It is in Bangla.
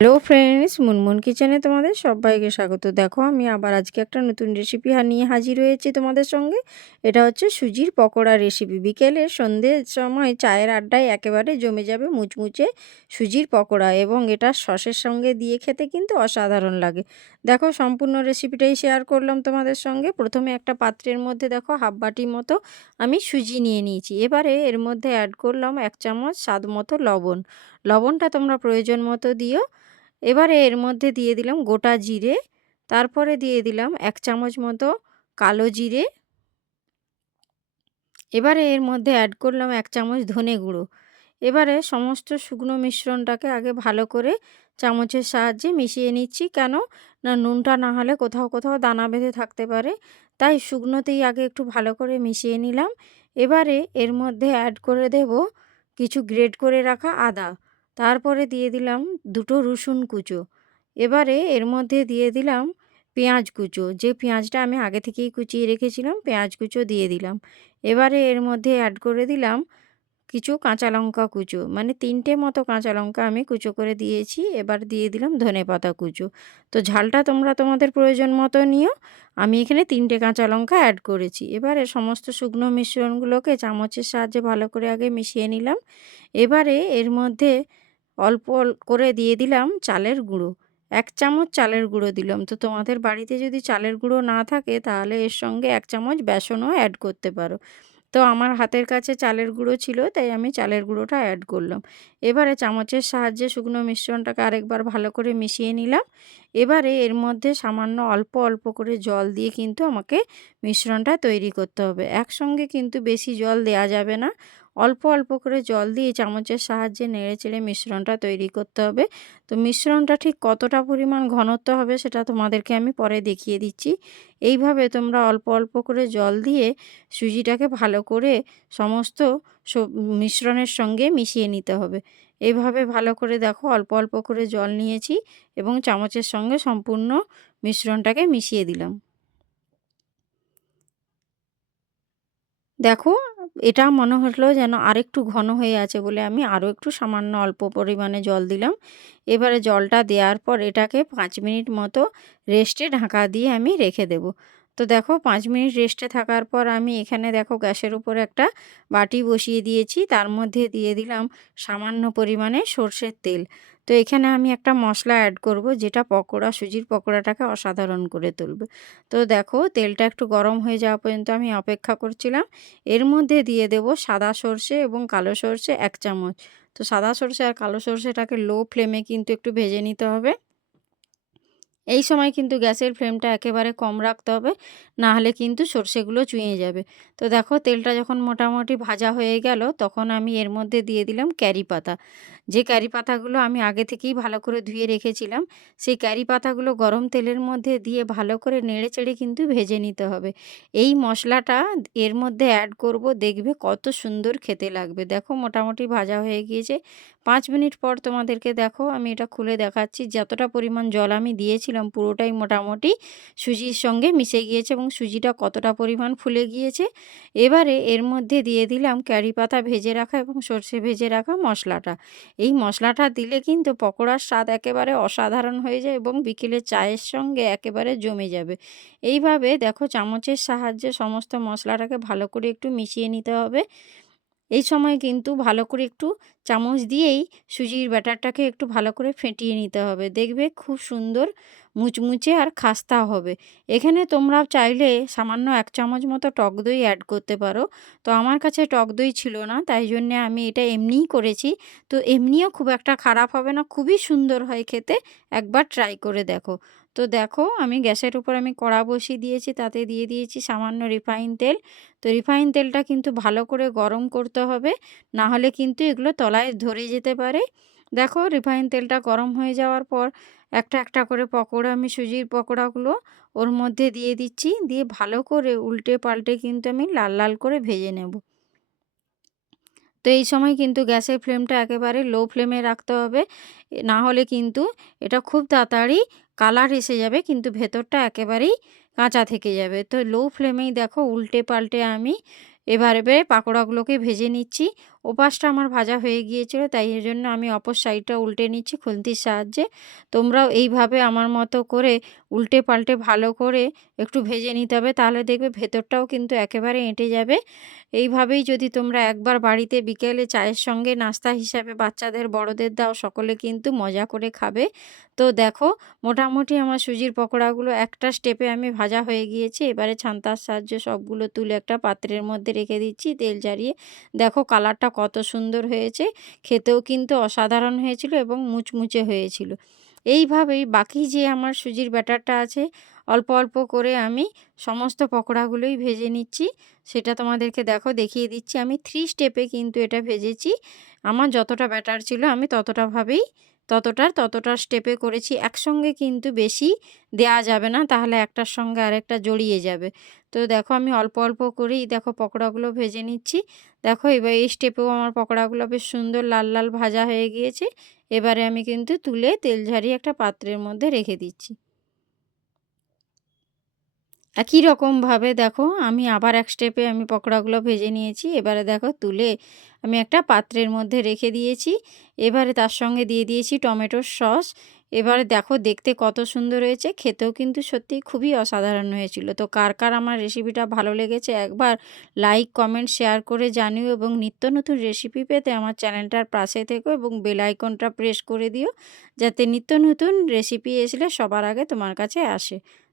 হ্যালো ফ্রেন্ডস মুনমুন কিচেনে তোমাদের সবাইকে স্বাগত। দেখো, আমি আবার আজকে একটা নতুন রেসিপি নিয়ে হাজির হয়েছি তোমাদের সঙ্গে। এটা হচ্ছে সুজির পকোড়া রেসিপি বিকেলে সন্ধ্যের সময় চায়ের আড্ডায় একেবারে জমে যাবে মুচমুচে সুজির পকোড়া এবং এটা সসের সঙ্গে দিয়ে খেতে কিন্তু অসাধারণ লাগে। দেখো, সম্পূর্ণ রেসিপিটাই শেয়ার করলাম তোমাদের সঙ্গে। প্রথমে একটা পাত্রের মধ্যে দেখো, হাফ বাটি মতো আমি সুজি নিয়ে নিয়েছি। এবারে এর মধ্যে অ্যাড করলাম এক চামচ স্বাদ মতো লবণ। লবণটা তোমরা প্রয়োজন মতো দিও। এবারে এর মধ্যে দিয়ে দিলাম গোটা জিরে, তারপরে দিয়ে দিলাম এক চামচ মতো কালো জিরে। এবারে এর মধ্যে অ্যাড করলাম এক চামচ ধনে গুঁড়ো। এবারে সমস্ত শুকনো মিশ্রণটাকে আগে ভালো করে চামচের সাহায্যে মিশিয়ে নিচ্ছি, কেন না নুনটা না হলে কোথাও কোথাও দানা বেঁধে থাকতে পারে, তাই শুকনোতেই আগে একটু ভালো করে মিশিয়ে নিলাম। এবারে এর মধ্যে অ্যাড করে দেব কিছু গ্রেড করে রাখা আদা। তারপরে দিয়ে দিলাম দুটো রসুন কুচো। এবারে এর মধ্যে দিয়ে দিলাম পেঁয়াজ কুচো। যে পেঁয়াজটা আমি আগে থেকেই কুচিয়ে রেখেছিলাম, পেঁয়াজ কুচো দিয়ে দিলাম। এবারে এর মধ্যে অ্যাড করে দিলাম কিছু কাঁচা লঙ্কা কুচো। মানে তিনটে মতো কাঁচা লঙ্কা আমি কুচো করে দিয়েছি। এবার দিয়ে দিলাম ধনে পাতা কুচো। তো ঝালটা তোমরা তোমাদের প্রয়োজন মতো নিও। আমি এখানে তিনটে কাঁচা লঙ্কা অ্যাড করেছি। এবারে সমস্ত শুকনো মিশ্রণগুলোকে চামচের সাহায্যে ভালো করে আগে মিশিয়ে নিলাম। এবারে এর মধ্যে অল্প করে দিয়ে দিলাম চালের গুঁড়ো। এক চামচ চালের গুঁড়ো দিলাম। তো তোমাদের বাড়িতে যদি চালের গুঁড়ো না থাকে, তাহলে এর সঙ্গে এক চামচ বেসনও অ্যাড করতে পারো। তো আমার হাতের কাছে চালের গুঁড়ো ছিল, তাই আমি চালের গুঁড়োটা অ্যাড করলাম। এবারে চামচের সাহায্যে শুকনো মিশ্রণটাকে আরেকবার ভালো করে মিশিয়ে নিলাম। এবারে এর মধ্যে সামান্য অল্প অল্প করে জল দিয়ে কিন্তু আমাকে মিশ্রণটা তৈরি করতে হবে। একসঙ্গে কিন্তু বেশি জল দেয়া যাবে না। অল্প অল্প করে জল দিয়ে চামচের সাহায্যে নেড়ে চেড়ে মিশ্রণটা তৈরি করতে হবে। তো মিশ্রণটা ঠিক কতটা পরিমাণ ঘনত্ব হবে সেটা তোমাদেরকে আমি পরে দেখিয়ে দিচ্ছি। এইভাবে তোমরা অল্প অল্প করে জল দিয়ে সুজিটাকে ভালো করে সমস্ত মিশ্রণের সঙ্গে মিশিয়ে নিতে হবে। এইভাবে ভালো করে দেখো অল্প অল্প করে জল নিয়েছি এবং চামচের সঙ্গে সম্পূর্ণ মিশ্রণটাকে মিশিয়ে দিলাম। দেখো এটা মনে হলো যেন আরেকটু ঘন হয়ে আছে বলে আমি আরও একটু সামান্য অল্প পরিমাণে জল দিলাম। এবারে জলটা দেওয়ার পর এটাকে পাঁচ মিনিট মতো রেস্টে ঢাকা দিয়ে আমি রেখে দেব। তো দেখো পাঁচ মিনিট রেস্টে থাকার পর আমি এখানে দেখো গ্যাসের উপর একটা বাটি বসিয়ে দিয়েছি। তার মধ্যে দিয়ে দিলাম সামান্য পরিমাণে সর্ষের তেল। তো এখানে আমি একটা মশলা অ্যাড করব যেটা পকোড়া, সুজির পকোড়াটাকে অসাধারণ করে তুলবে। তো দেখো তেলটা একটু গরম হয়ে যাওয়া পর্যন্ত আমি অপেক্ষা করছিলাম। এর মধ্যে দিয়ে দেব সাদা সর্ষে এবং কালো সর্ষে এক চামচ। তো সাদা সর্ষে আর কালো সর্ষেটাকে লো ফ্লেমে কিন্তু একটু ভেজে নিতে হবে। এই সময় কিন্তু গ্যাসের ফ্লেমটা একেবারে কম রাখতে হবে না হলে কিন্তু সর্ষেগুলো চুঁয়ে যাবে। তো দেখো তেলটা যখন মোটামুটি ভাজা হয়ে গেল, তখন আমি এর মধ্যে দিয়ে দিলাম ক্যারি পাতা। যে ক্যারি পাতাগুলো আমি আগে থেকেই ভালো করে ধুয়ে রেখেছিলাম, সেই ক্যারি পাতাগুলো গরম তেলের মধ্যে দিয়ে ভালো করে নেড়ে চেড়ে কিন্তু ভেজে নিতে হবে। এই মশলাটা এর মধ্যে অ্যাড করব, দেখবে কত সুন্দর খেতে লাগবে। দেখো মোটামুটি ভাজা হয়ে গিয়েছে পাঁচ মিনিট পর তোমাদেরকে দেখো, আমি এটা খুলে দেখাচ্ছি। যতটা পরিমাণ জল আমি দিয়েছিলাম, পুরোটাই মোটামুটি সুজির সঙ্গে মিশে গিয়েছে এবং সুজিটা কতটা পরিমাণ ফুলে গিয়েছে। এবারে এর মধ্যে দিয়ে দিলাম ক্যারি পাতা ভেজে রাখা এবং সর্ষে ভেজে রাখা মশলাটা। এই মশলাটা দিলে কিন্তু পকোড়ার স্বাদ একেবারে অসাধারণ হয়ে যায় এবং বিকেলে চায়ের সঙ্গে একেবারে জমে যাবে। এইভাবে দেখো, চামচের সাহায্যে সমস্ত মশলাটাকে ভালো করে একটু মিশিয়ে নিতে হবে। এই সময় কিন্তু ভালো করে একটু চামচ দিয়েই সুজির ব্যাটারটাকে একটু ভালো করে ফেটিয়ে নিতে হবে। দেখবে খুব সুন্দর মুচমুচে আর খাস্তা হবে। এখানে তোমরা চাইলে সামান্য এক চামচ মতো টক দই অ্যাড করতে পারো। তো আমার কাছে টক দই ছিল না, তাই জন্যে আমি এটা এমনিই করেছি। তো এমনিও খুব একটা খারাপ হবে না, খুবই সুন্দর হয় খেতে। একবার ট্রাই করে দেখো। তো দেখো আমি গ্যাসের উপর আমি কড়া বসিয়ে দিয়েছি, তাতে দিয়ে দিয়েছি সামান্য রিফাইন তেল। তো রিফাইন তেলটা কিন্তু ভালো করে গরম করতে হবে, না হলে কিন্তু এগুলো তলায় ধরে যেতে পারে। দেখো রিফাইন তেলটা গরম হয়ে যাওয়ার পর একটা একটা করে পকোড়া, আমি সুজির পকোড়াগুলো ওর মধ্যে দিয়ে দিচ্ছি, দিয়ে ভালো করে উল্টে পাল্টে কিন্তু আমি লাল লাল করে ভেজে নেব। তো এই সময় কিন্তু গ্যাসের ফ্লেমটা একেবারে লো ফ্লেমে রাখতে হবে না হলে কিন্তু এটা খুব তাড়াতাড়ি কালার এসে যাবে, কিন্তু ভেতরটা একেবারেই কাঁচা থেকে যাবে। তো লো ফ্লেমেই দেখো, উল্টে পাল্টে আমি এবার পাকোড়াগুলোকে ভেজে নিচ্ছি। ওপাশটা আমার ভাজা হয়ে গিয়েছিল, তাই জন্য আমি অপর সাইডটা উল্টে নিচ্ছি খুন্তির সাহায্যে। তোমরাও এইভাবে আমার মতো করে উল্টে পাল্টে ভালো করে একটু ভেজে নিতে হবে, তাহলে দেখবে ভেতরটাও কিন্তু একেবারে এঁটে যাবে। এইভাবেই যদি তোমরা একবার বাড়িতে বিকেলে চায়ের সঙ্গে নাস্তা হিসাবে বাচ্চাদের, বড়দের দাও, সকলে কিন্তু মজা করে খাবে। তো দেখো, মোটামুটি আমার সুজির পকোড়াগুলো একটা স্টেপে আমি ভাজা হয়ে গিয়েছে, এবারে ছান্তার সাহায্যে সবগুলো তুলে একটা পাত্রের মধ্যে রেখে দিচ্ছি তেল জারিয়ে দেখো, কালারটা কত সুন্দর হয়েছে, খেতেও কিন্তু অসাধারণ হয়েছিল এবং মুচমুচে হয়েছিল। এইভাবেই বাকি যে আমার সুজির ব্যাটারটা আছে, অল্প অল্প করে আমি সমস্ত পকোড়াগুলোই ভেজে নিচ্ছি। সেটা তোমাদেরকে দেখো, দেখিয়ে দিচ্ছি। আমি থ্রি স্টেপে কিন্তু এটা ভেজেছি। আমার যতটা ব্যাটার ছিল আমি ততটাভাবেই ততটার ততটা স্টেপে করেছি। একসঙ্গে কিন্তু বেশি দেয়া যাবে না, তাহলে একটার সঙ্গে আরেকটা জড়িয়ে যাবে। তো দেখো আমি অল্প অল্প করেই দেখো পকোড়াগুলো ভেজে নিচ্ছি। দেখো এবার এই স্টেপেও আমার পকোড়াগুলো বেশ সুন্দর লাল লাল ভাজা হয়ে গিয়েছে। এবারে আমি কিন্তু তুলে তেল ঝারিয়ে একটা পাত্রের মধ্যে রেখে দিচ্ছি। একই রকমভাবে দেখো, আমি আবার এক স্টেপে আমি পকোড়াগুলো ভেজে নিয়েছি। এবারে দেখো, তুলে আমি একটা পাত্রের মধ্যে রেখে দিয়েছি। এবারে তার সঙ্গে দিয়ে দিয়েছি টমেটোর সস। এবারে দেখো, দেখতে কত সুন্দর হয়েছে। খেতেও কিন্তু সত্যি খুবই অসাধারণ হয়েছিল। তো কার কার আমার রেসিপিটা ভালো লেগেছে একবার লাইক কমেন্ট শেয়ার করে জানিও এবং নিত্য নতুন রেসিপি পেতে আমার চ্যানেলটার পাশে থেকো এবং বেল আইকনটা প্রেস করে দিও। যাতে নিত্য নতুন রেসিপি এসলে সবার আগে তোমার কাছে আসে।